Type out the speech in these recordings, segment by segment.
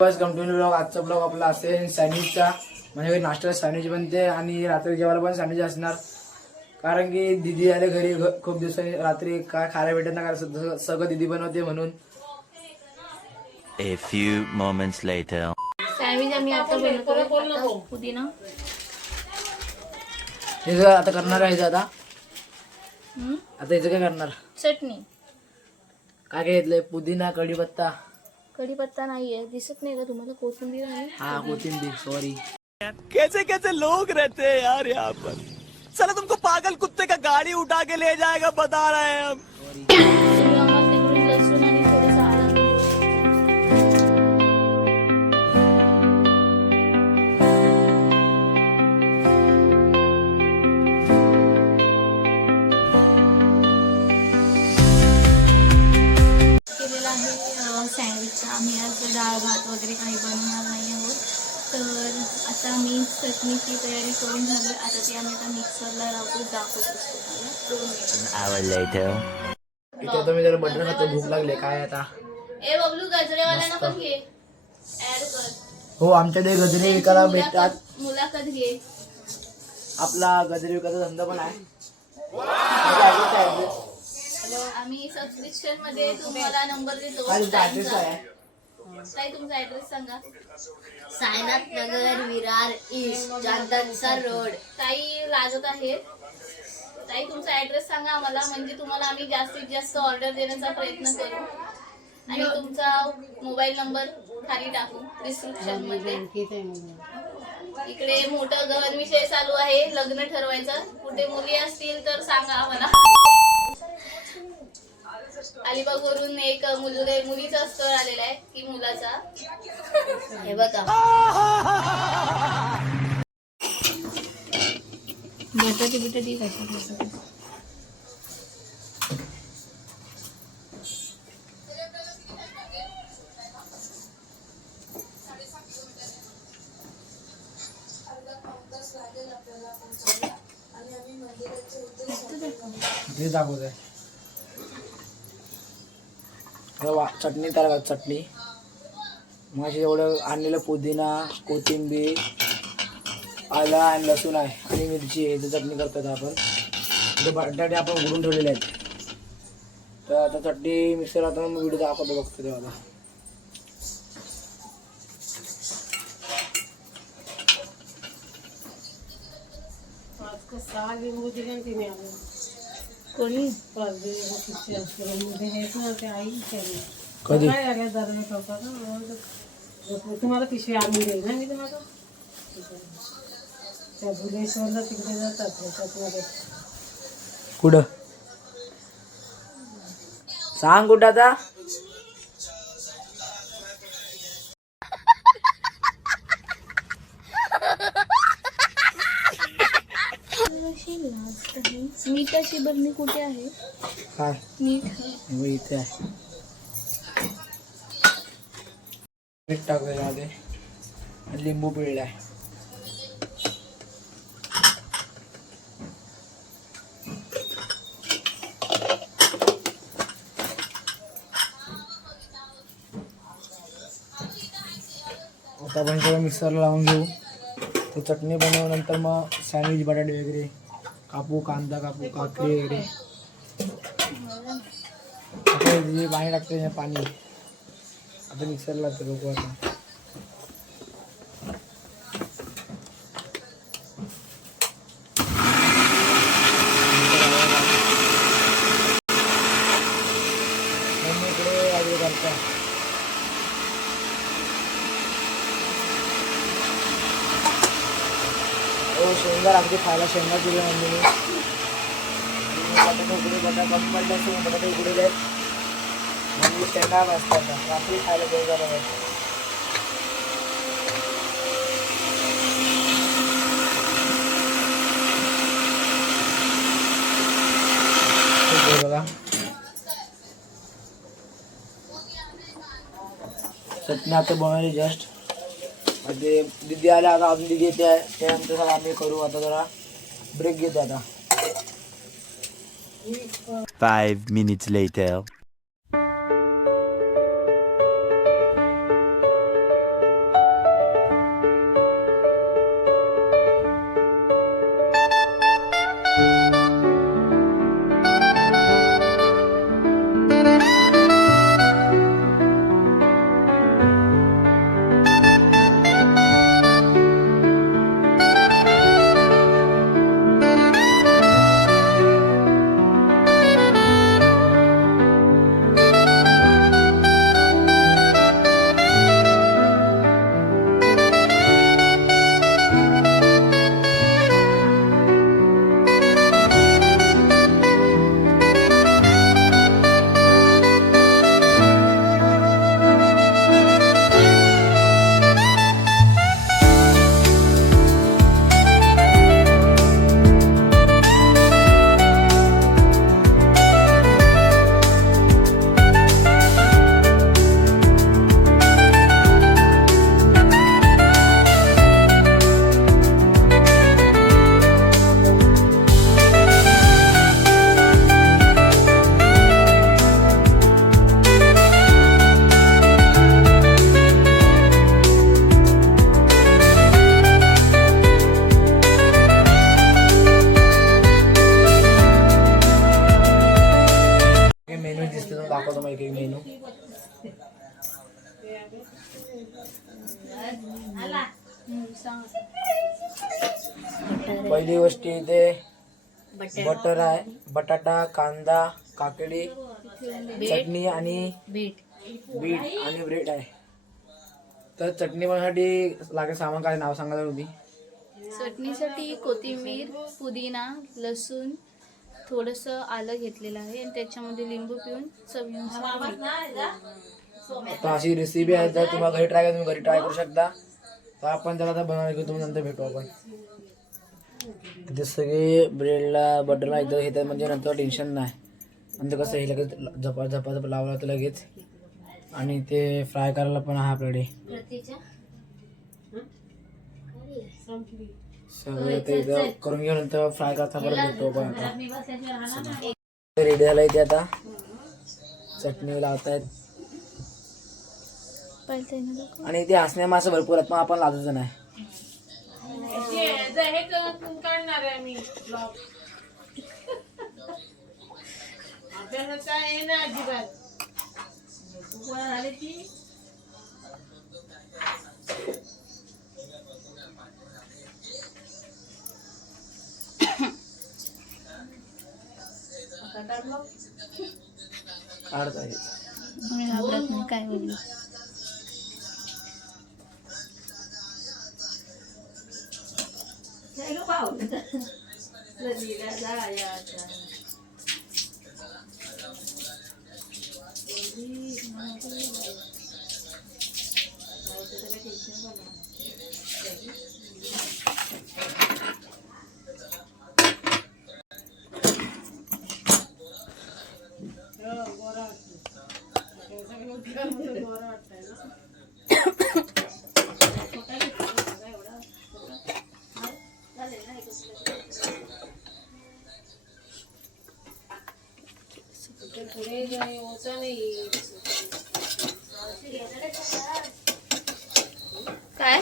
बस continue blog. आजचा blog आपला असेल सँडविचचा. म्हणजे नाश्त्याला सँडविच बनते आणि रात्री जेवायला पण सँडविच असणार. कारण की दिदी आले घरी खूप दिवसांनी. रात्री काय खायला भेटत ना, कारण सगळं दिदी बनवते म्हणून. A few moments later. Sandwich आम्ही आता बनवतो. पुदिना हे जर आता करणार आहे आता. आता याचं काय करणार? चटणी. काय काय घेतलंय? पुदिना, कढीपत्ता. कढीपत्ता नाहीये, दिसत नाही का तुम्हाला? कोथिंबीर आहे. हा, कोथिंबीर. सॉरी. कैसे कैसे लोग रहते हैं यार यहाँ पर. चलो तुमको पागल कुत्ते का गाड़ी उठा के ले जाएगा बता रहे हैं हम. तुम्ही आम्हाला तिकडून लसूण आणि थोडंसं आलं केलेलं आहे सँडविचचा. आम्ही आज डाळ भात वगैरे काही बनवणार नाही आहोत. तर आता मी चटणीची तयारी करून झाली. आता ती आम्ही आता मिक्सरला लावतो. दाखवतो An hour later. इथे आता मी जरा बटर खातो. भूक लागले काय आता. ए बबलू, गजरेवाल्यांना पण घे, ऍड कर. हो, आमच्याकडे गजरे विकायला भेटतात. मुलाखत घे. आपला गजरे विकायचा धंदा पण आहे. आम्ही सबस्क्रिप्शन मध्ये तुम्हाला नंबर देतो. ऍड्रेस आहे. ताई, तुमचा ऍड्रेस सांगा. सायनाथ नगर, विरार ईस्ट, चांदणचा रोड. ताई लागत आहे. ताई, तुमचा ऍड्रेस सांगा आम्हाला, म्हणजे तुम्हाला आम्ही जास्तीत जास्त ऑर्डर देण्याचा प्रयत्न करू. आणि तुमचा मोबाईल नंबर खाली टाकू डिस्क्रिप्शन मध्ये. इकडे मोठं गहन विषय चालू आहे, लग्न ठरवायचं. कुठे मुली असतील तर सांगा आम्हाला. अलिबाग वरून एक मुलीचा स्थळ आलेला आहे की मुलाचा. हे बघा, बटाटे बिटाटे काय ते दाखवत आहे. चटणी तयार करा. चटणी माझे एवढं आणलेलं पुदिना, कोथिंबीर, आलं आणि लसूण आहे आणि मिरची आहे. तर चटणी करतात आपण. ते बटाटे आपण उघडून ठेवलेले आहेत. तर आता चटणी मिक्सर आता मग व्हिडिओ दाखवतो, बघतो तेव्हा. कोणी कधी तुम्हाला पिशवी आणून देईल ना मी तुम्हाला. त्या भुलेश्वरला तिकडे जातात त्याच्यामध्ये. कुठं सांग कुठं आता. मीठाची बरणी कुठे आहे? काय मीठ इथे आहे. मीठ टाकू त्याच्यामध्ये आणि लिंबू पिळला आहे. आता आपण सगळं मिक्सरला लावून घेऊ. तर चटणी बनवल्यानंतर मग सँडविच, बटाटे वगैरे कापू, कांदा कापू, काकडी वगैरे. आता जे पाणी टाकते पाणी आता मिक्सरला बघू आता. इकडे आधी करता शेंगा लागते खायला. शेंगा दिल्या मम्मीने. बटाटे उकडे, बटाटा कमी पडले असते बटाटे उकडेले आहेत. मम्मी शेंगा असतात रात्री खायला घेऊन जाणार आहे. बघा चटणी आता बनवली जस्ट. ते दिदी आले आता. अजून दिदी येते आहे. त्यानंतर सगळं आम्ही करू. आता जरा ब्रेक घेतो आता. 5 minutes later. पहिली गोष्ट इथे बटर आहे, बटाटा, कांदा, काकडी, चटणी आणि बीट आणि ब्रेड आहे. तर चटणी बनवण्यासाठी लागेल सामान काय नाव सांगायला होती. चटणीसाठी कोथिंबीर, पुदिना, लसूण, थोडंसं आलं घेतलेलं आहे आणि त्याच्यामध्ये लिंबू पिळून चवीनुसार मीठ. तर अशी रेसिपी आहे, जर तुम्हाला घरी ट्राय करा तुम्ही घरी ट्राय करू शकता. तर आपण त्याला आता बनवायला घेऊ, तुम्ही नंतर भेटू आपण. इथे सगळे ब्रेडला बटरला एकदा घेतात म्हणजे नंतर टेन्शन नाही. नंतर कसं हे लगेच झपा लावला तर लगेच. आणि ते फ्राय करायला पण आहे आपल्याकडे सगळं ते एकदा करून घेऊन नंतर फ्राय करता परत भेटतो पण. आता रेडी झालं इथे, आता चटणी लावतायत आणि इथे हसण्या मासे भरपूर आहेत पण आपण लाजूचं नाही. काढता मी घाबरत नाही काय होईल. काय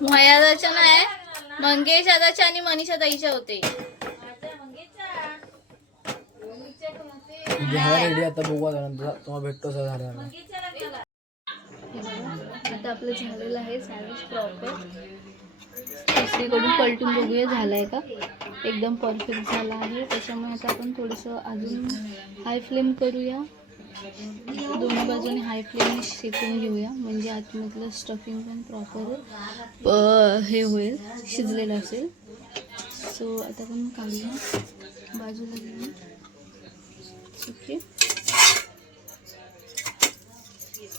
मयादाच्या नाही, मंगेश दादाच्या आणि मनीषा ताईच्या होते. रेडी आता बघू, नंतर तुम्हाला भेटतो सर झाल्यावर. आता आपलं झालेलं आहे सँडविच प्रॉपर. दुसरीकडून पलटून बघूया झालाय का. एकदम परफेक्ट झाला आहे. त्याच्यामुळे आता आपण थोडंसं अजून हाय फ्लेम करूया. दोन्ही बाजूने हाय फ्लेमने शेकून घेऊया म्हणजे आतमधलं स्टफिंग पण प्रॉपर हे होईल, शिजलेलं असेल. सो आता आपण काढूया बाजूला घेऊन. ओके,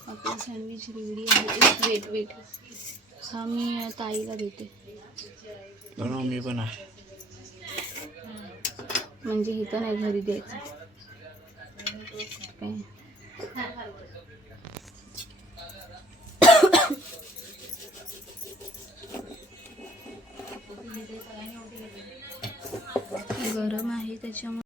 आपलं सँडविच रेडी आहे. वेट हा मी ताईला देते मी पण आहे म्हणजे हे तर नाही घरी द्यायचं काय. गरम आहे त्याच्यामुळे